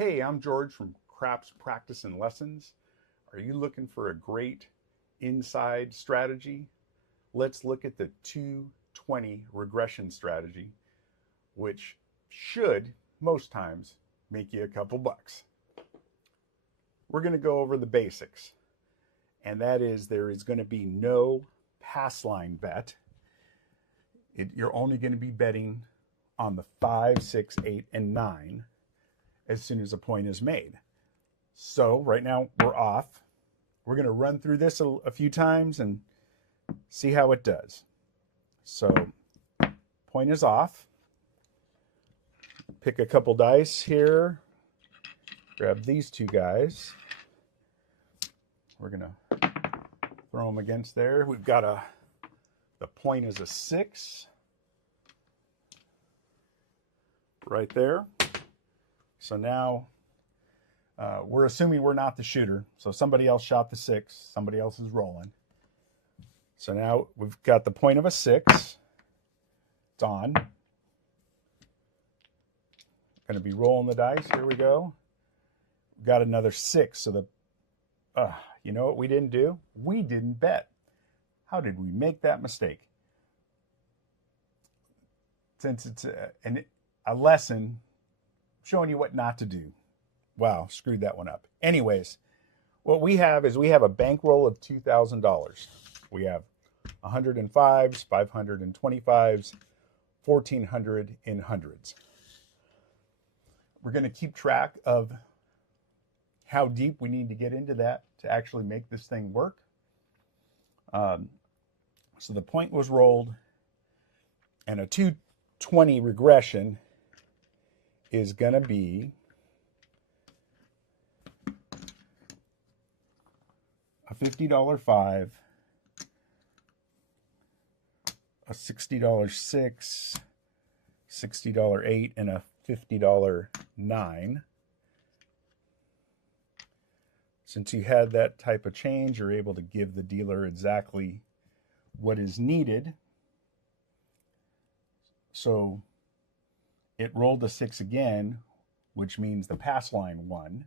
Hey, I'm George from Craps Practice and Lessons. Are you looking for a great inside strategy? Let's look at the 220 regression strategy, which should, most times, make you a couple bucks. We're going to go over the basics, and that is there is going to be no pass line bet. You're only going to be betting on the 5, 6, 8, and 9 as soon as a point is made. So right now we're off. We're going to run through this a few times and see how it does. So point is off. Pick a couple dice here. Grab these two guys. We're going to throw them against there. We've got the point is a 6 right there. So now we're assuming we're not the shooter. So somebody else shot the 6. Somebody else is rolling. So now we've got the point of a 6. It's on. Going to be rolling the dice. Here we go. We've got another 6. So you know what we didn't do? We didn't bet. How did we make that mistake? Since it's a lesson showing you what not to do. Wow, screwed that one up. Anyways, what we have is we have a bankroll of $2,000. We have 105s, 525s, 1,400 in hundreds. We're going to keep track of how deep we need to get into that to actually make this thing work. So the point was rolled, and a 220 regression is going to be a $50 5, a $60 6, $60 8, and a $50 9. Since you had that type of change, you're able to give the dealer exactly what is needed. So it rolled a 6 again, which means the pass line won.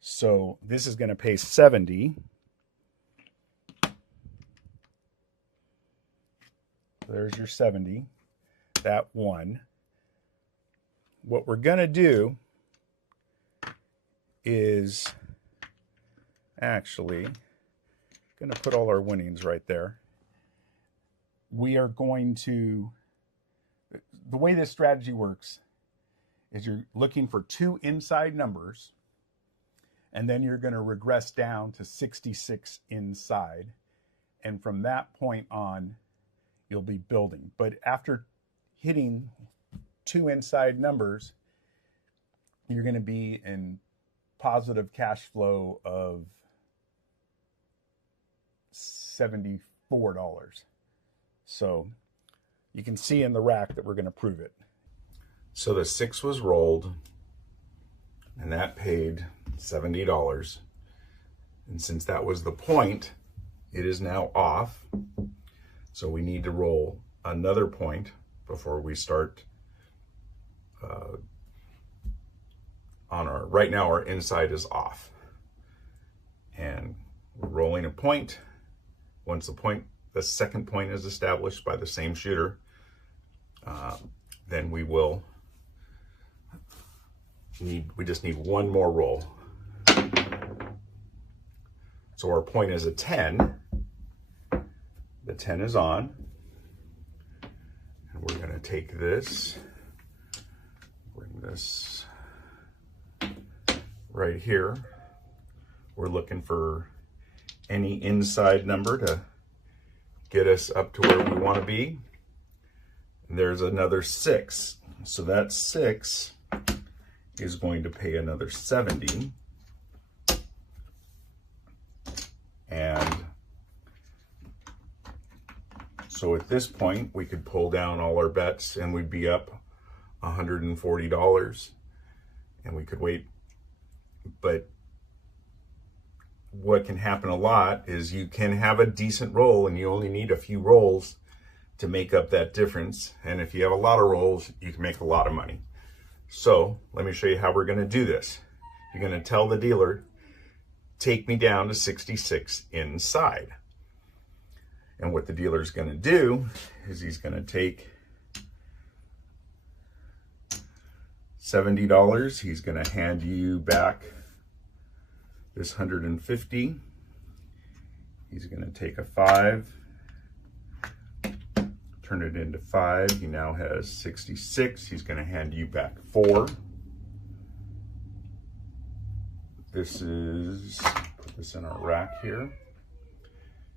So this is going to pay 70. There's your 70. That won. What we're going to do is actually going to put all our winnings right there. We are going to, the way this strategy works is you're looking for 2 inside numbers, and then you're going to regress down to 66 inside. And from that point on, you'll be building. But after hitting 2 inside numbers, you're going to be in positive cash flow of $74. So you can see in the rack that we're going to prove it. So the 6 was rolled, and that paid $70. And since that was the point, it is now off. So we need to roll another point before we start right now our inside is off. And we're rolling a point. Once the second point is established by the same shooter, then we just need one more roll. So our point is a 10. The 10 is on. And we're going to take this, bring this right here. We're looking for any inside number to get us up to where we want to be. And there's another 6. So that 6 is going to pay another 70. And so at this point, we could pull down all our bets and we'd be up $140, and we could wait. But what can happen a lot is you can have a decent roll and you only need a few rolls to make up that difference. And if you have a lot of rolls, you can make a lot of money. So let me show you how we're going to do this. You're going to tell the dealer, take me down to 66 inside. And what the dealer's going to do is he's going to take $70. He's going to hand you back this 150. He's going to take a 5, turn it into 5. He now has 66. He's going to hand you back 4. This is, put this in our rack here.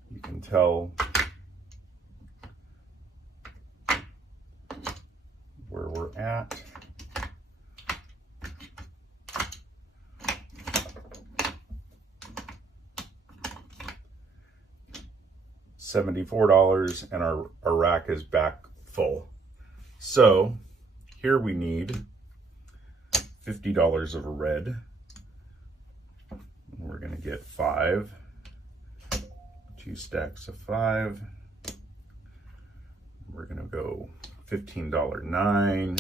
You can tell where we're at. $74, and our rack is back full. So here we need $50 of a red. We're going to get 5, 2 stacks of 5. We're going to go $15 9.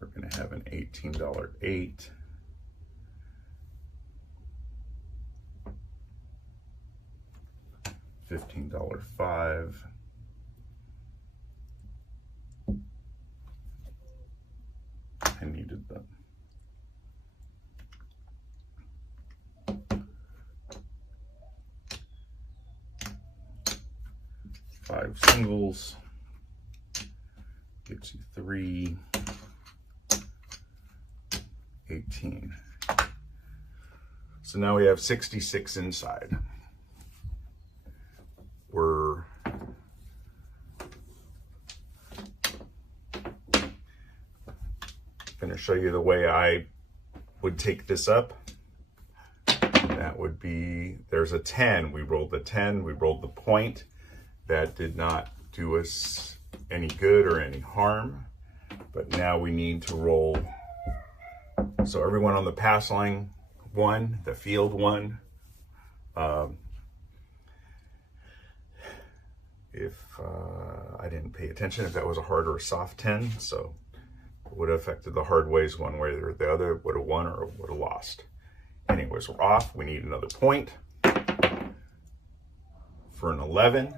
We're going to have an $18 8. $15 5. I needed that. Five singles gets you 3, 18. So now we have 66 inside. We're going to show you the way I would take this up. That would be, there's a 10. We rolled the 10, we rolled the point. That did not do us any good or any harm. But now we need to roll. So everyone on the pass line won, the field won. If I didn't pay attention, if that was a hard or a soft 10, so it would have affected the hard ways one way or the other, would have won or would have lost. Anyways, we're off. We need another point for an 11.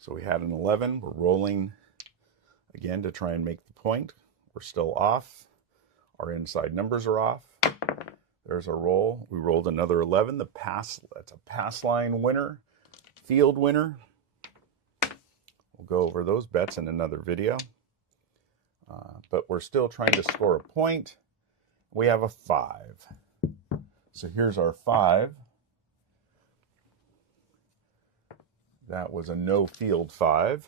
So we had an 11. We're rolling again to try and make the point. We're still off. Our inside numbers are off. There's our roll. We rolled another 11. That's a pass line winner, field winner. We'll go over those bets in another video. But we're still trying to score a point. We have a 5. So here's our 5. That was a no field 5.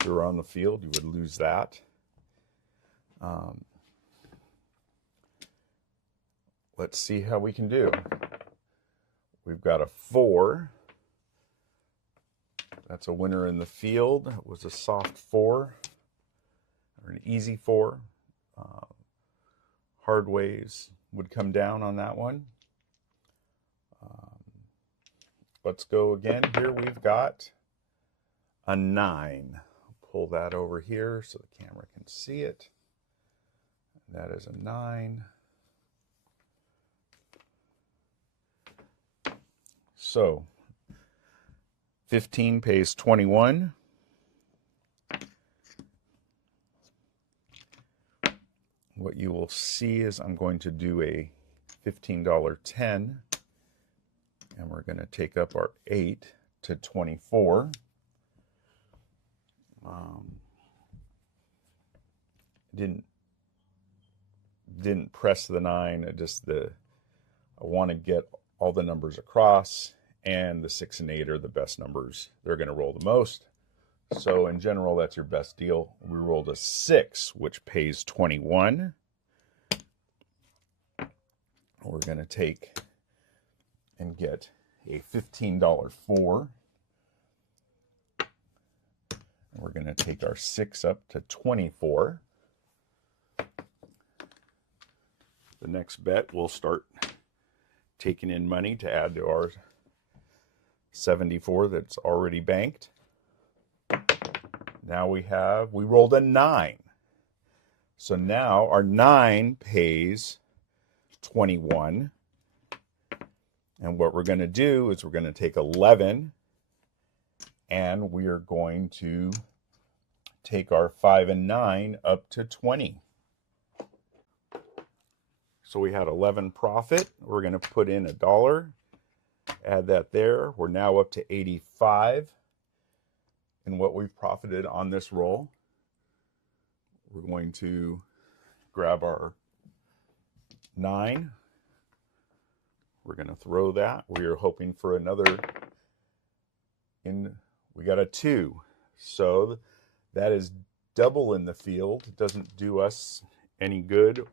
If you were on the field, you would lose that. Let's see how we can do. We've got a 4. That's a winner in the field. It was a soft 4 or an easy 4. Hard ways would come down on that one. Let's go again. Here we've got a 9. Pull that over here so the camera can see it. That is a 9. So 15 pays 21. What you will see is I'm going to do a $15 10, and we're going to take up our 8 to 24. Didn't press the 9. I want to get all the numbers across, and the 6 and 8 are the best numbers. They're going to roll the most. So in general, that's your best deal. We rolled a 6, which pays 21. We're going to take and get a $15 4. And we're going to take our 6 up to 24. The next bet, we'll start taking in money to add to our 74 that's already banked. Now we rolled a 9. So now our 9 pays 21. And what we're going to do is we're going to take 11 and we are going to take our 5 and 9 up to 20. So we had 11 profit. We're going to put in $1, add that there. We're now up to 85 in what we've profited on this roll. We're going to grab our 9. We're going to throw that. We are hoping for another we got a 2. So that is double in the field. It doesn't do us any good.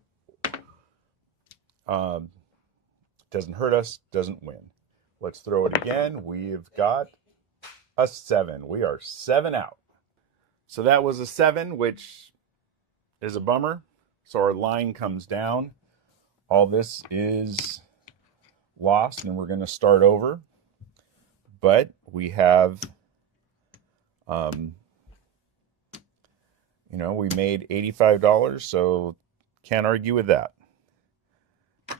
Doesn't hurt us, doesn't win. Let's throw it again. We've got a 7. We are 7 out. So that was a 7, which is a bummer. So our line comes down. All this is lost, and we're going to start over. But we have, we made $85, so can't argue with that. We're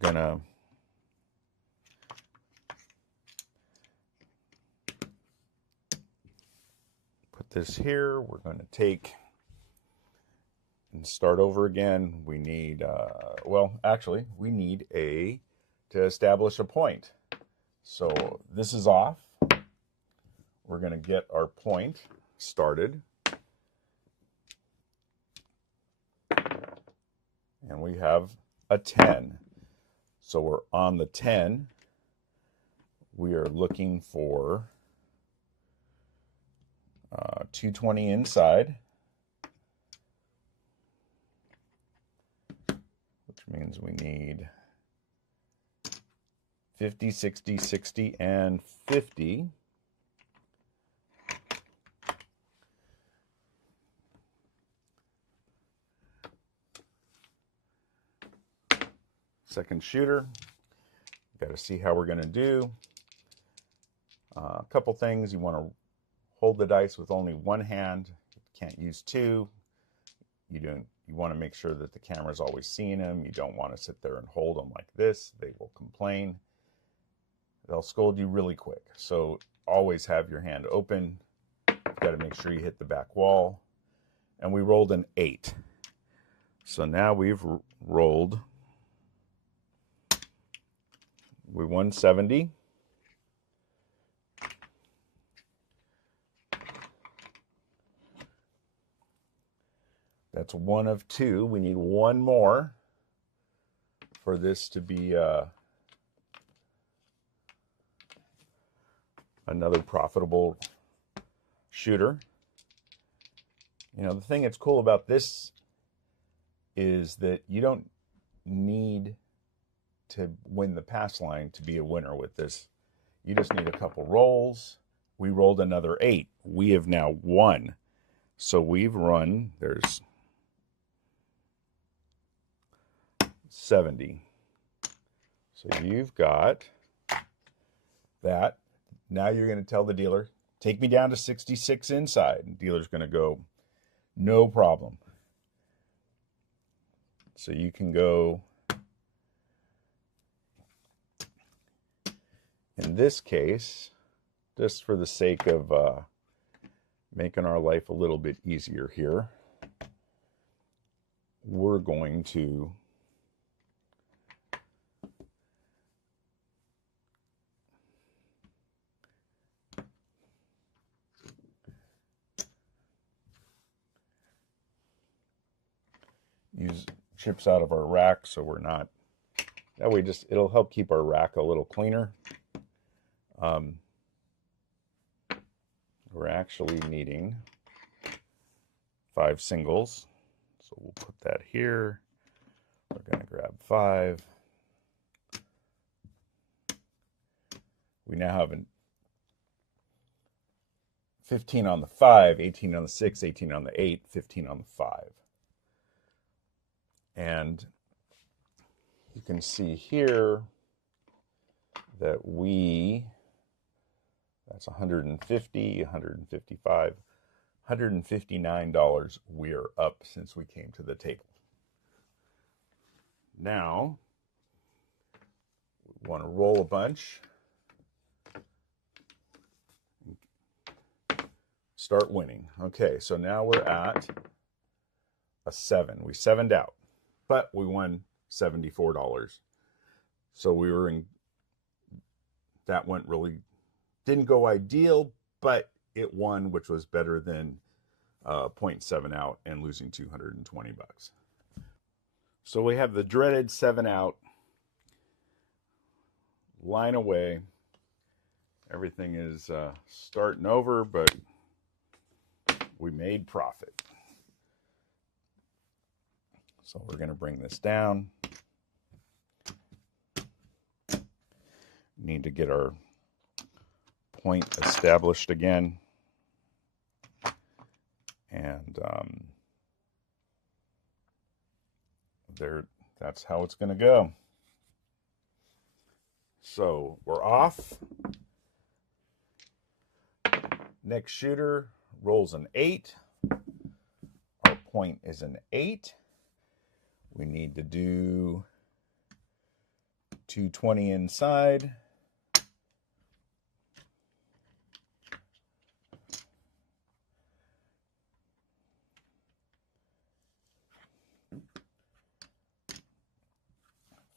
going to put this here. We're going to take and start over again. We need, we need to establish a point. So this is off. We're going to get our point started. And we have a 10. So we're on the 10. We are looking for 220 inside, which means we need 50, 60, 60, and 50. Second shooter. Got to see how we're going to do. A couple things. You want to hold the dice with only one hand. You can't use two. You want to make sure that the camera's always seeing them. You don't want to sit there and hold them like this. They will complain. They'll scold you really quick. So always have your hand open. You've got to make sure you hit the back wall. And we rolled an 8. So now we've rolled. We won 70. That's 1 of 2. We need 1 more for this to be another profitable shooter. The thing that's cool about this is that you don't need to win the pass line to be a winner with this. You just need a couple rolls. We rolled another 8. We have now won. So we've run, there's 70. So you've got that. Now you're going to tell the dealer, take me down to 66 inside. And the dealer's going to go, no problem. So you can go, in this case, just for the sake of making our life a little bit easier here, we're going to use chips out of our rack, so we're not, that way it'll help keep our rack a little cleaner. We're actually needing 5 singles, so we'll put that here. We're going to grab 5. We now have 15 on the 5, 18 on the 6, 18 on the 8, 15 on the 5. And you can see here that that's 150, 155. $159 we're up since we came to the table. Now, we want to roll a bunch. Start winning. Okay, so now we're at a 7. We 7'd out, but we won $74. So we were in, that went really, didn't go ideal, but it won, which was better than 0.7 out and losing $220. So we have the dreaded 7 out, line away. Everything is starting over, but we made profit. So we're going to bring this down. Need to get our point established again. And there, that's how it's going to go. So we're off. Next shooter rolls an 8. Our point is an 8. We need to do 220 inside.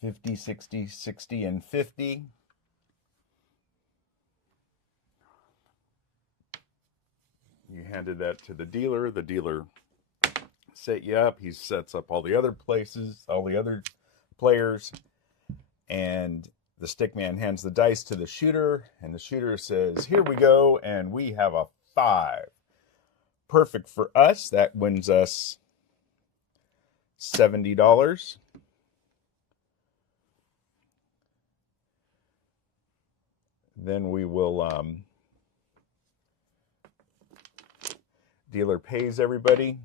$50, $60, $60, and $50. You handed that to the dealer. The dealer set you up. He sets up all the other places, all the other players. And the stick man hands the dice to the shooter. And the shooter says, here we go. And we have a 5. Perfect for us. That wins us $70. Then we will, dealer pays everybody.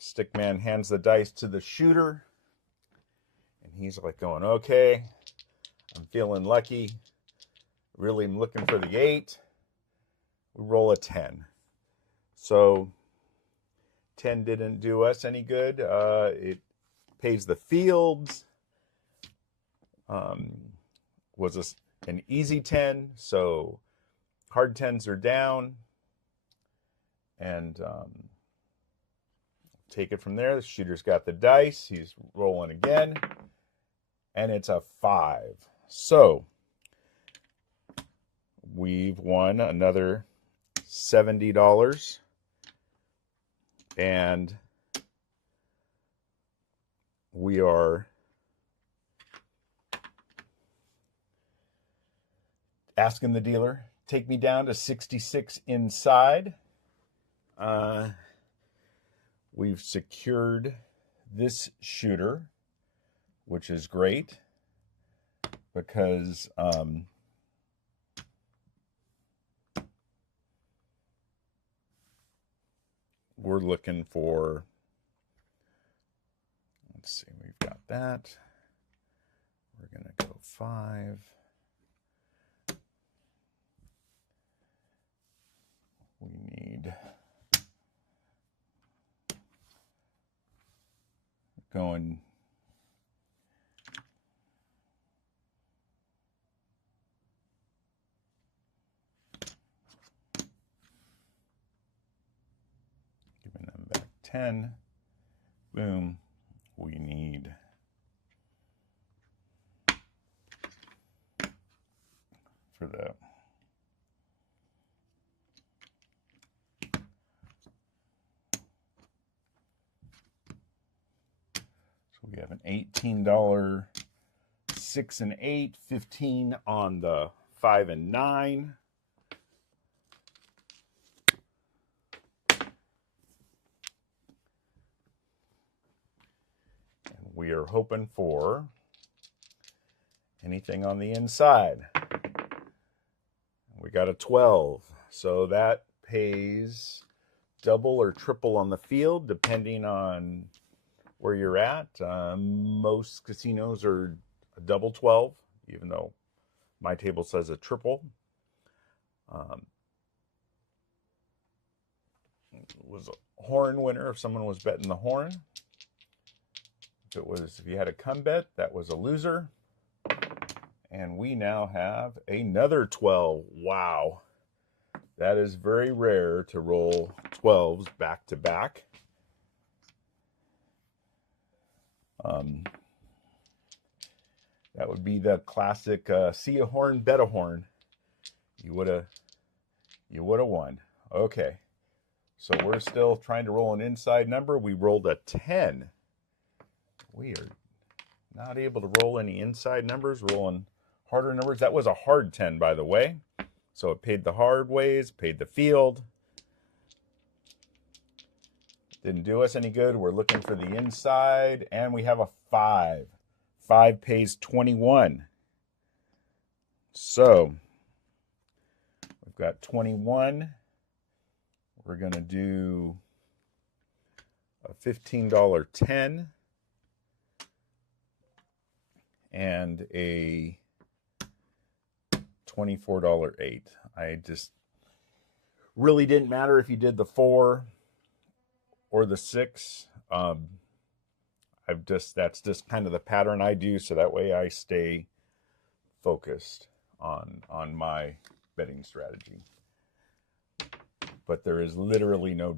Stickman hands the dice to the shooter. And he's like going, okay, I'm feeling lucky. Really am looking for the 8. We roll a 10. So 10 didn't do us any good. It pays the fields. Was an easy 10, so hard 10s are down. And take it from there. The shooter's got the dice. He's rolling again. And it's a 5. So we've won another $70. And we are asking the dealer, take me down to 66 inside. We've secured this shooter, which is great because we're looking for, let's see, we've got that. We're going to go 5. We need going giving them back 10. Boom. We need for the we have an $18 6 and 8, 15 on the 5 and 9. And we are hoping for anything on the inside. We got a 12, so that pays double or triple on the field depending on where you're at. Most casinos are a double 12, even though my table says a triple. was a horn winner if someone was betting the horn. If you had a come bet, that was a loser. And we now have another 12. Wow. That is very rare to roll 12s back to back. That would be the classic see a horn, bet a horn. You would have won. Okay. So we're still trying to roll an inside number. We rolled a 10. We are not able to roll any inside numbers, rolling harder numbers. That was a hard 10, by the way. So it paid the hard ways, paid the field. Didn't do us any good. We're looking for the inside, and we have a 5. 5 pays 21. So we've got 21. We're going to do a $15 10 and a $24 8. I just really didn't matter if you did the 4 or the 6. That's just kind of the pattern I do, so that way I stay focused on my betting strategy. But there is literally no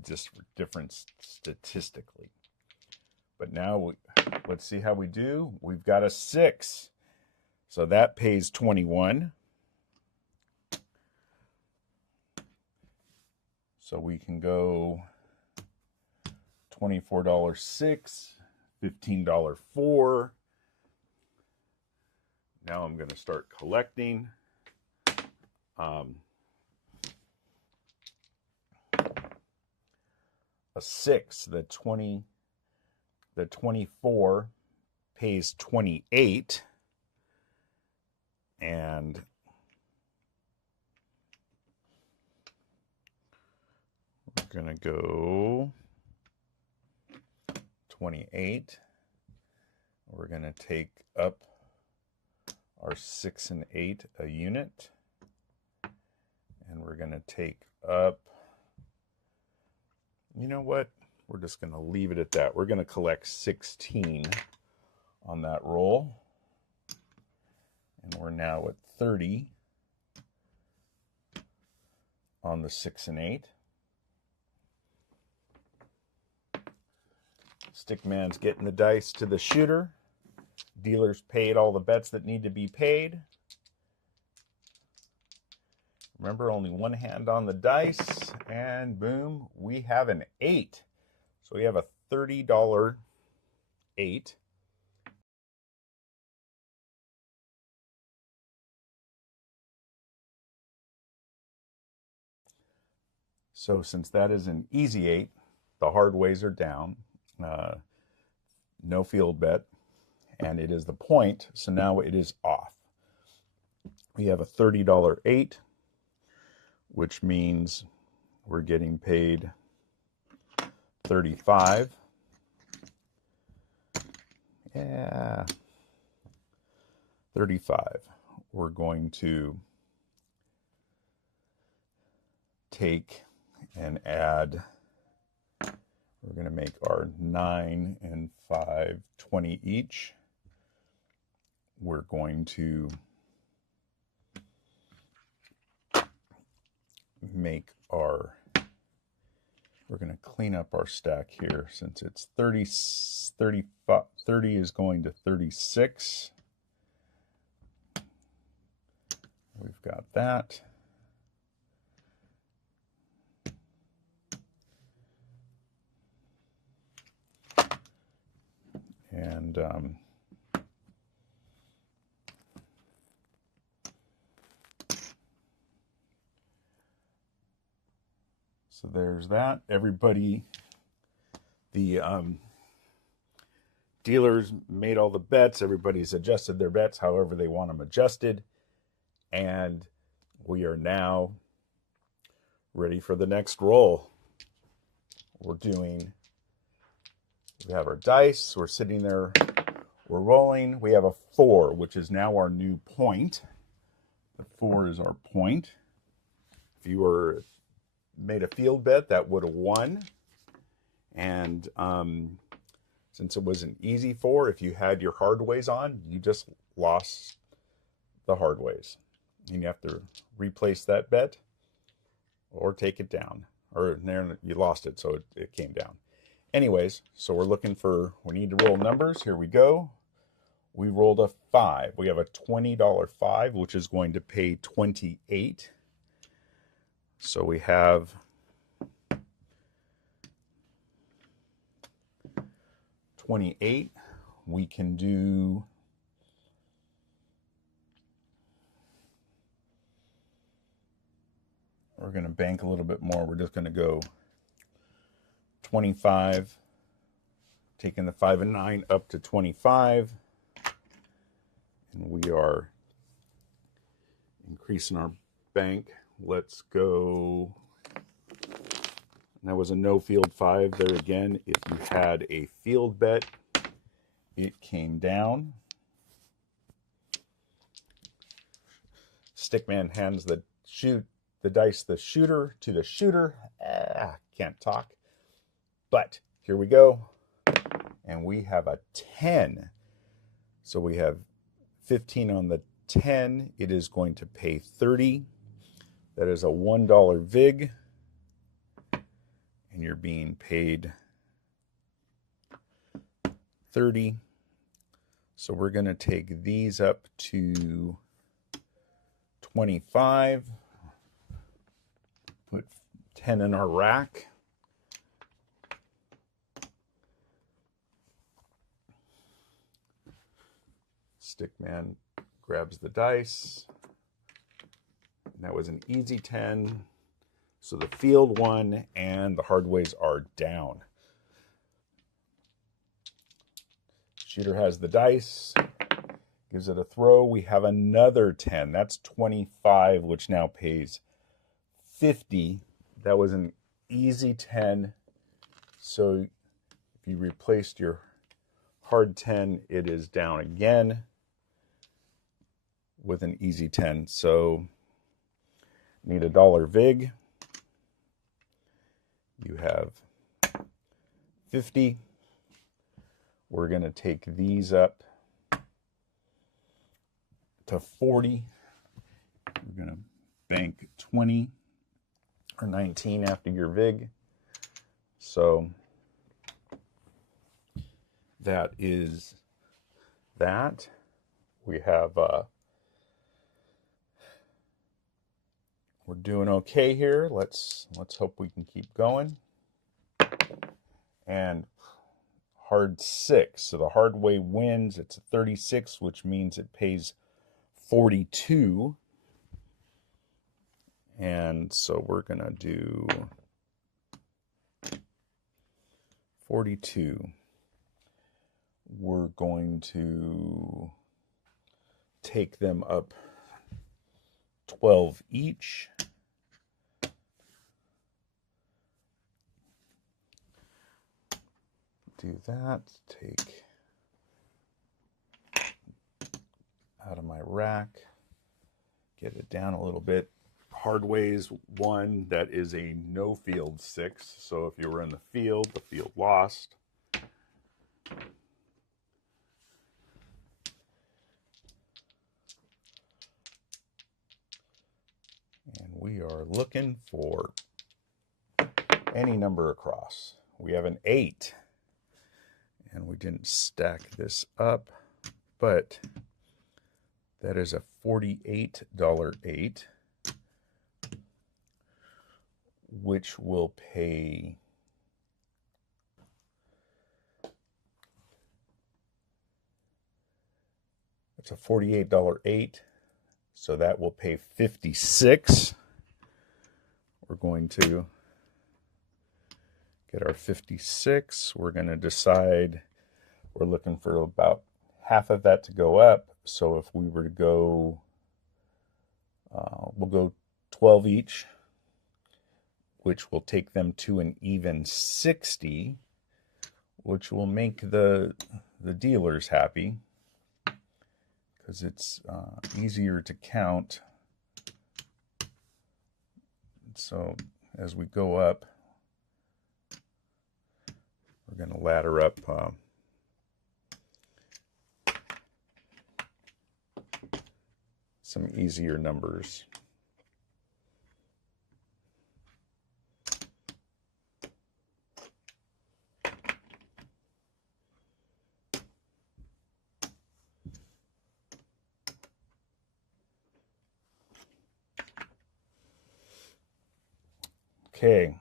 difference statistically. But now let's see how we do. We've got a 6, so that pays 21. So we can go $24 6, $15 4. Now I'm going to start collecting. A 6, the 24 pays 28, and we're going to go 28. We're going to take up our 6 and 8 a unit, and we're going to take up, you know what? We're just going to leave it at that. We're going to collect 16 on that roll. And we're now at 30 on the 6 and 8. Stickman's getting the dice to the shooter. Dealer's paid all the bets that need to be paid. Remember, only one hand on the dice, and boom, we have an 8. So we have a $30 8. So since that is an easy 8, the hard ways are down. No field bet, and it is the point, so now it is off. We have a $30 8, which means we're getting paid 35. Yeah, 35. We're going to take and add, we're going to make our 9 and 5, 20 each. We're going to make our, we're going to clean up our stack here since it's 30 is going to 36. We've got that. And so there's that. Everybody, the dealers made all the bets. Everybody's adjusted their bets however they want them adjusted. And we are now ready for the next roll. We have our dice. We're sitting there. We're rolling. We have a 4, which is now our new point. The 4 is our point. If you were made a field bet, that would have won. And since it was an easy 4, if you had your hard ways on, you just lost the hard ways. And you have to replace that bet or take it down. Or there, you lost it, so it came down. Anyways, so we're looking for, we need to roll numbers. Here we go. We rolled a 5. We have a $20 5, which is going to pay 28. So we have $28. We can do we're going to bank a little bit more. We're just going to go 25, taking the 5 and 9 up to 25. And we are increasing our bank. Let's go. That was a no field 5 there again. If you had a field bet, it came down. Stickman hands the dice the shooter to the shooter. Can't talk. But here we go. And we have a 10. So we have 15 on the 10. It is going to pay 30. That is a $1 VIG. And you're being paid 30. So we're going to take these up to 25. Put 10 in our rack. Stickman grabs the dice. And that was an easy 10. So the field won and the hard ways are down. Shooter has the dice, gives it a throw. We have another 10. That's 25, which now pays 50. That was an easy 10. So if you replaced your hard 10, it is down again with an easy 10. So need a $1 VIG. You have 50. We're going to take these up to 40. We're going to bank 20 or 19 after your VIG. So that is that. We have, we're doing okay here. Let's hope we can keep going. And hard 6. So the hard way wins. It's a 36, which means it pays 42. And so we're going to do 42. We're going to take them up 12 each. Do that. Take out of my rack. Get it down a little bit. Hard ways 1. That is a no field 6. So if you were in the field lost. And we are looking for any number across. We have an 8. And we didn't stack this up, but that is a $48 8, which will pay it's a $48 8, so that will pay 56. We're going to get our 56. We're going to decide we're looking for about half of that to go up. So if we were to go, we'll go 12 each, which will take them to an even 60, which will make the dealers happy because it's easier to count. So as we go up, we're going to ladder up some easier numbers. Okay,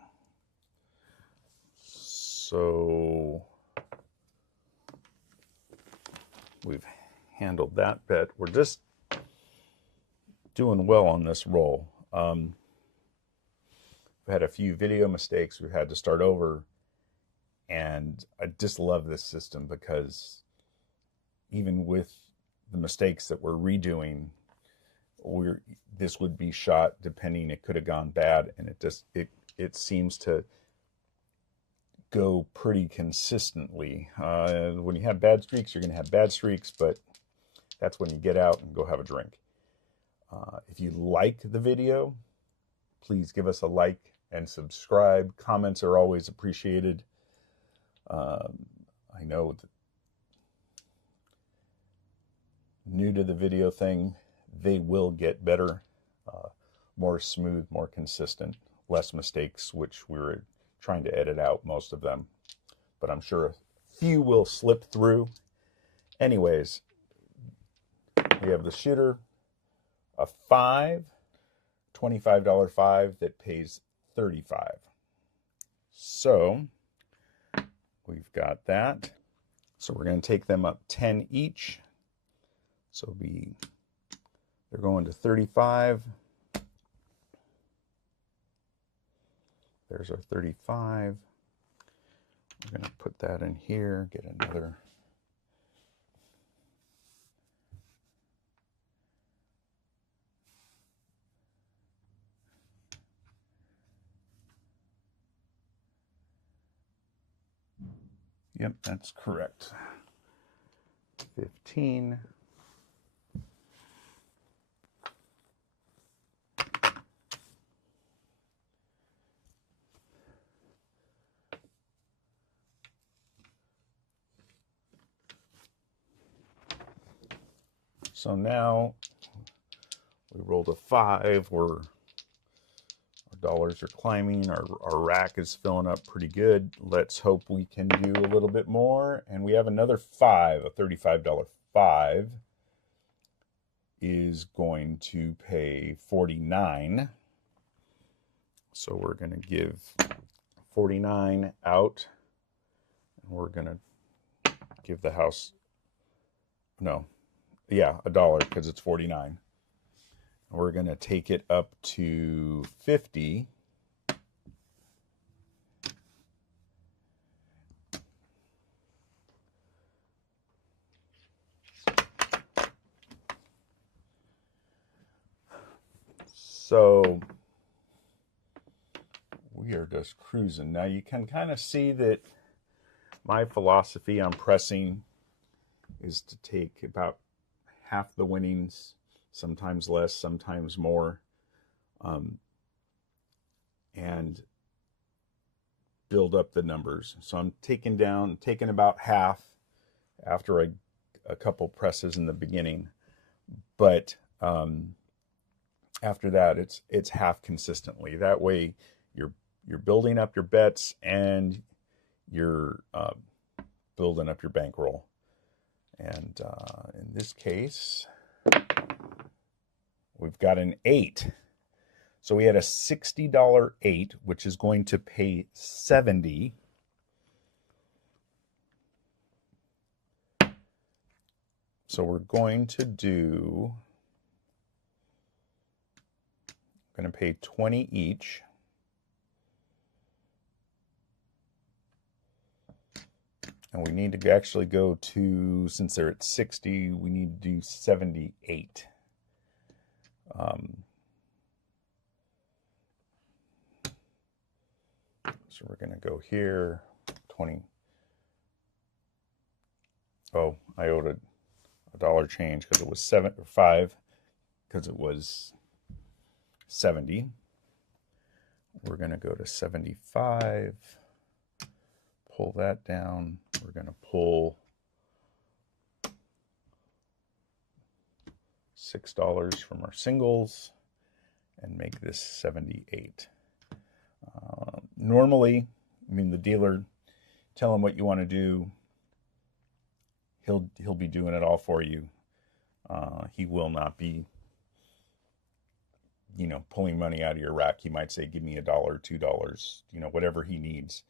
so we've handled that bit. We're just doing well on this roll. We've had a few video mistakes. We've had to start over, and I just love this system because even with the mistakes that we're redoing, this would be shot depending. It could have gone bad, and it seems to go pretty consistently. When you have bad streaks, you're going to have bad streaks, but that's when you get out and go have a drink. If you like the video, please give us a like and subscribe. Comments are always appreciated. I know that new to the video thing, they will get better, more smooth, more consistent, less mistakes, which we're trying to edit out most of them, but I'm sure a few will slip through. Anyways, we have the shooter, a $25 5 that pays $35. So we've got that. So we're going to take them up 10 each. So they're going to 35. There's our 35. We're going to put that in here, get another. Yep, that's correct. 15. So now we rolled a 5. Our dollars are climbing. Our rack is filling up pretty good. Let's hope we can do a little bit more. And we have another 5. A $35 5 is going to pay $49. So we're going to give $49 out. And we're going to give the house, no, yeah, $1 because it's 49. We're going to take it up to 50. So we are just cruising. Now you can kind of see that my philosophy on pressing is to take about half the winnings, sometimes less, sometimes more, and build up the numbers. So I'm taking about half after a couple presses in the beginning, but after that it's half consistently. That way you're building up your bets and you're building up your bankroll. And in this case, we've got an 8. So we had a $60 8, which is going to pay $70. So we're going to pay 20 each. And we need to actually go to, since they're at 60, we need to do 78. So we're going to go here, 20. Oh, I owed a dollar change because it was 5, because it was 70. We're going to go to 75, pull that down. We're going to pull $6 from our singles and make this 78. Normally, I mean, the dealer, tell him what you want to do. He'll be doing it all for you. He will not be, you know, pulling money out of your rack. He might say, give me $1, $2, you know, whatever he needs.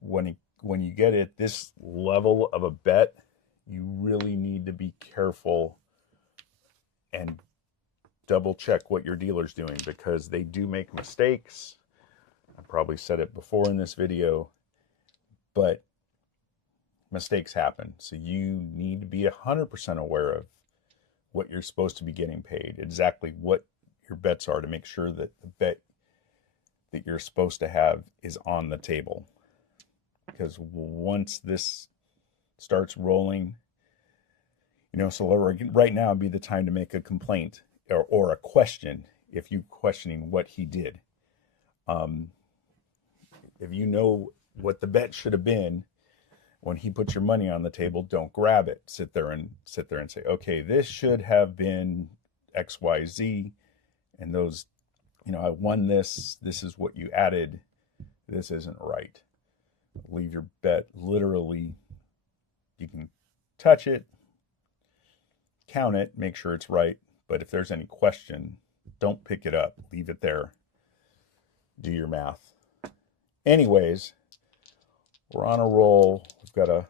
When you get at this level of a bet, you really need to be careful and double check what your dealer's doing, because they do make mistakes. I probably said it before in this video, but mistakes happen. So you need to be 100% aware of what you're supposed to be getting paid, exactly what your bets are, to make sure that the bet that you're supposed to have is on the table. Because once this starts rolling, you know, so right now would be the time to make a complaint or a question if you're questioning what he did. If you know what the bet should have been, when he puts your money on the table, don't grab it. Sit there and say, okay, this should have been XYZ, and those, you know, I won this. This is what you added. This isn't right. Leave your bet. Literally, you can touch it, count it, make sure it's right. But if there's any question, don't pick it up. Leave it there. Do your math. Anyways, we're on a roll. We've got a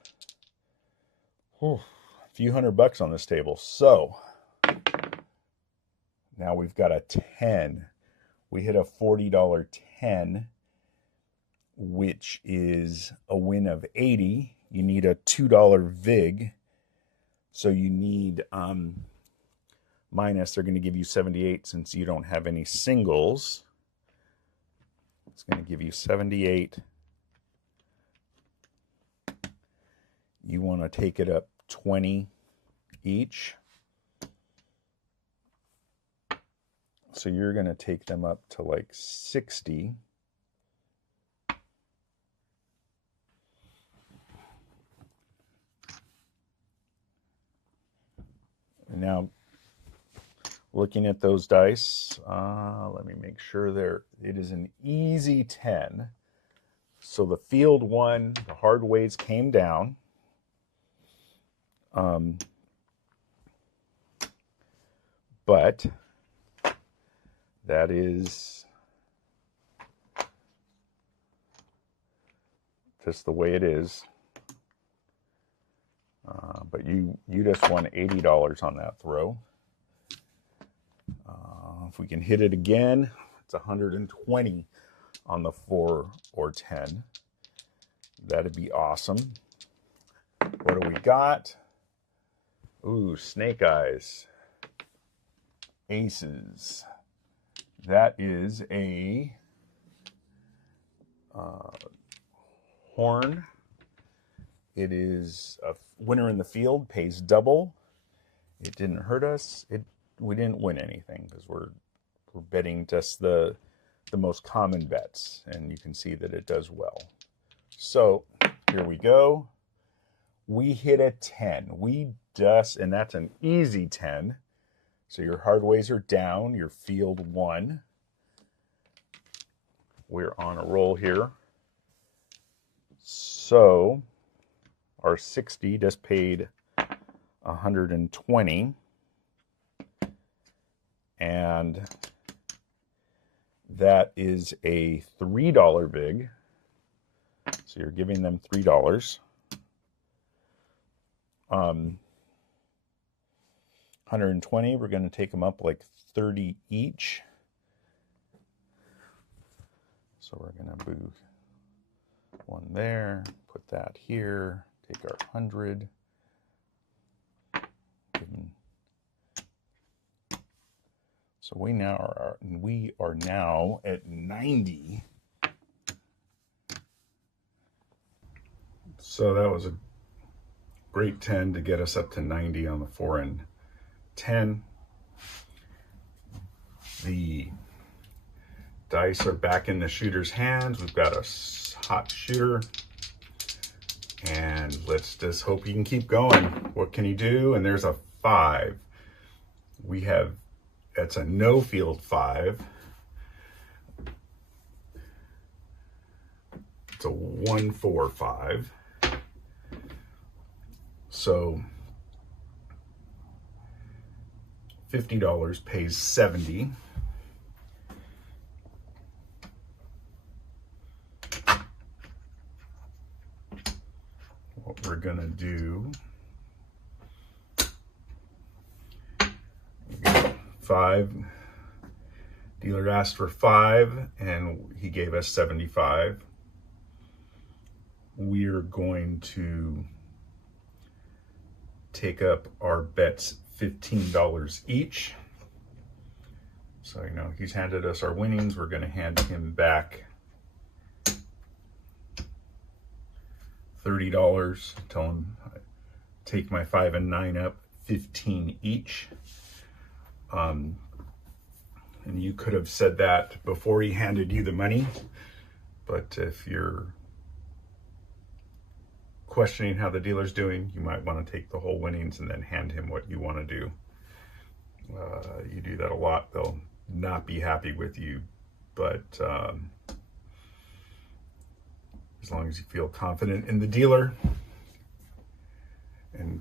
few $100 on this table. So now we've got a 10. We hit a $40 10, which is a win of 80. You need a $2 VIG. So you need minus, they're going to give you 78 since you don't have any singles. It's going to give you 78. You want to take it up 20 each. So you're going to take them up to like 60. And now, looking at those dice, let me make sure it is an easy 10. So the field one, the hard weights came down. But that is just the way it is. But you just won $80 on that throw. If we can hit it again, it's 120 on the 4 or 10. That'd be awesome. What do we got? Ooh, snake eyes. Aces. That is a horn. It is a winner in the field, pays double. It didn't hurt us. We didn't win anything because we're betting just the most common bets, and you can see that it does well. So here we go. We hit a 10. And that's an easy 10. So your hardways are down, your field 1. We're on a roll here. So our 60 just paid 120. And that is a $3 VIG. So you're giving them $3. 120, we're going to take them up like 30 each. So we're going to move one there, put that here, take our 100. So we are now at 90. So that was a great 10 to get us up to 90 on the 4 and 10. The Dice are back in the shooter's hands. We've got a hot shooter. And let's just hope he can keep going. What can he do? And there's a 5. We have, that's a no field 5. It's a 1-4-5. So $50 pays 70. What we're gonna do, 5. Dealer asked for 5 and he gave us 75. We're going to take up our bets $15 each. So, you know, he's handed us our winnings. We're going to hand him back $30. Tell him, take my 5 and 9 up, 15 each. And you could have said that before he handed you the money, but if you're questioning how the dealer's doing, you might want to take the whole winnings and then hand him what you want to do. You do that a lot, they'll not be happy with you, but as long as you feel confident in the dealer and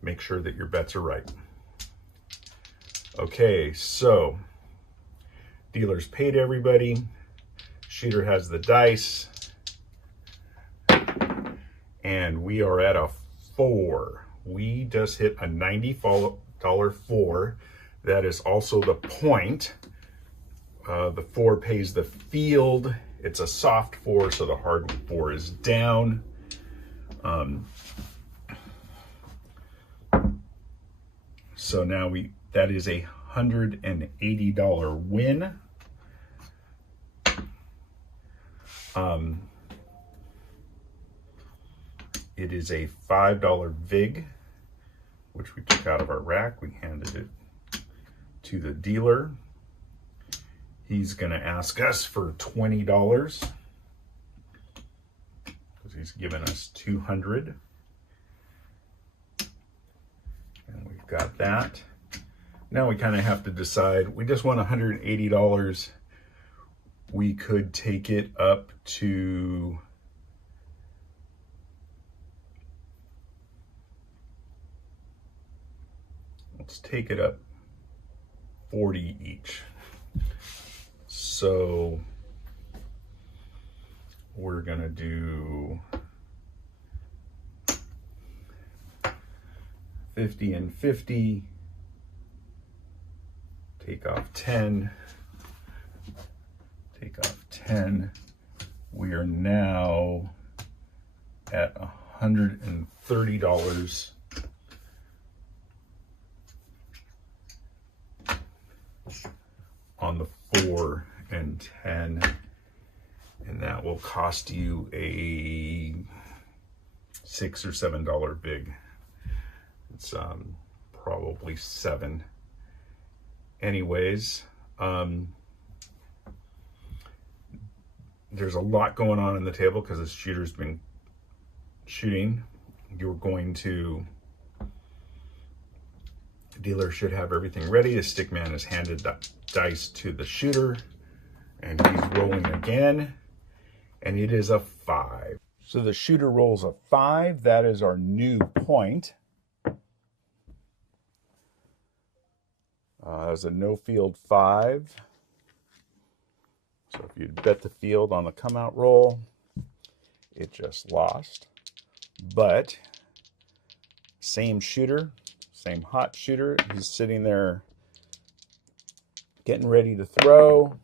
make sure that your bets are right. Okay, so dealer's paid everybody. Shooter has the dice. And we are at a 4. We just hit a $90 4. That is also the point. The 4 pays the field. It's a soft 4, so the hard 4 is down. So now that is a $180 win. It is a $5 VIG, which we took out of our rack. We handed it to the dealer. He's going to ask us for $20 because he's given us 200. And we've got that. Now we kind of have to decide. We just want $180. We could take it up to let's take it up 40 each. So we're gonna do 50 and 50, take off 10, take off 10. We are now at $130 on the 4 and 10, and that will cost you a $6 or $7 VIG. It's probably 7. Anyways, there's a lot going on in the table because the shooter's been shooting. You're going to, the dealer should have everything ready. The stickman has handed the dice to the shooter and he's rolling again, and it is a 5. So the shooter rolls a 5. That is our new point. As a no field 5. So if you'd bet the field on the come out roll, it just lost. But same shooter, same hot shooter. He's sitting there getting ready to throw.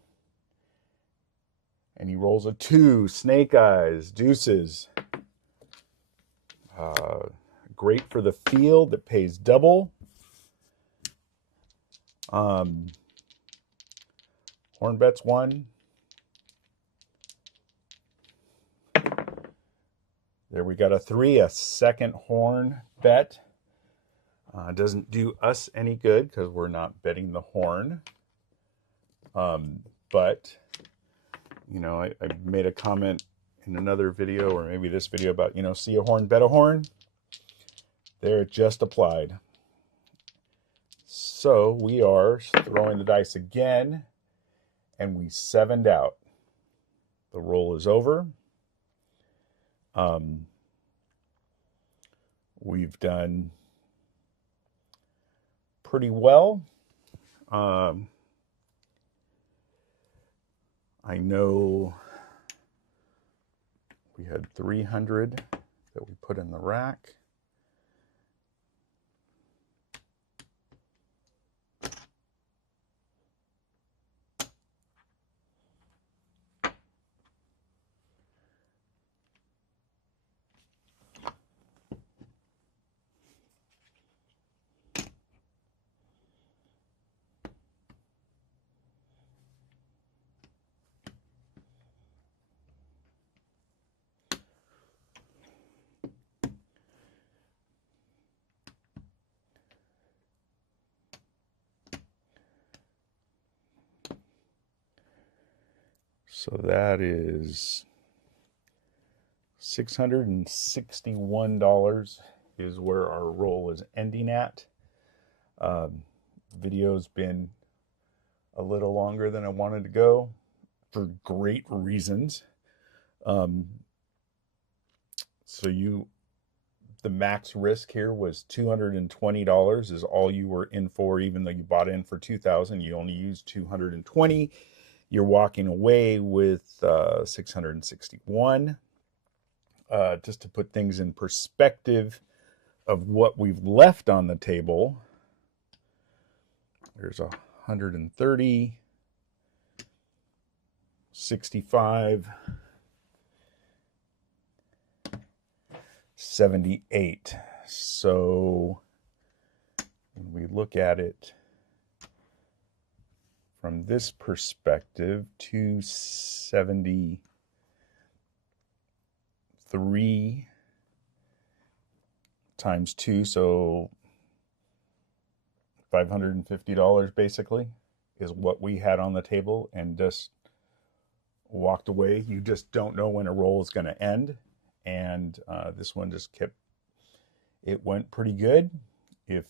And he rolls a 2, snake eyes, deuces. Great for the field, it pays double. Horn bets 1. There we got a 3, a second horn bet. Doesn't do us any good because we're not betting the horn. but you know, I made a comment in another video, or maybe this video, about, you know, see a horn, bet a horn. There, it just applied. So we are throwing the dice again, and we 7'd out. The roll is over. We've done pretty well. I know we had 300 that we put in the rack. So that is $661 is where our roll is ending at. Video's been a little longer than I wanted to go for great reasons. The max risk here was $220 is all you were in for, even though you bought in for $2,000, you only used $220. You're walking away with $661. Just to put things in perspective of what we've left on the table, there's 130, 65, 78. So when we look at it from this perspective, 273 times 2, so $550 basically is what we had on the table, and just walked away. You just don't know when a roll is going to end, and this one just kept, it went pretty good. If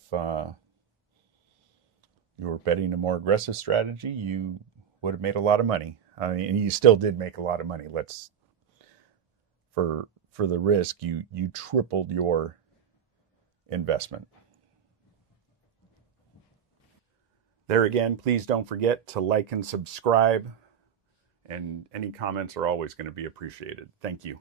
you were betting a more aggressive strategy, you would have made a lot of money. I mean, you still did make a lot of money. For the risk, you tripled your investment. There again, please don't forget to like and subscribe, and any comments are always going to be appreciated. Thank you.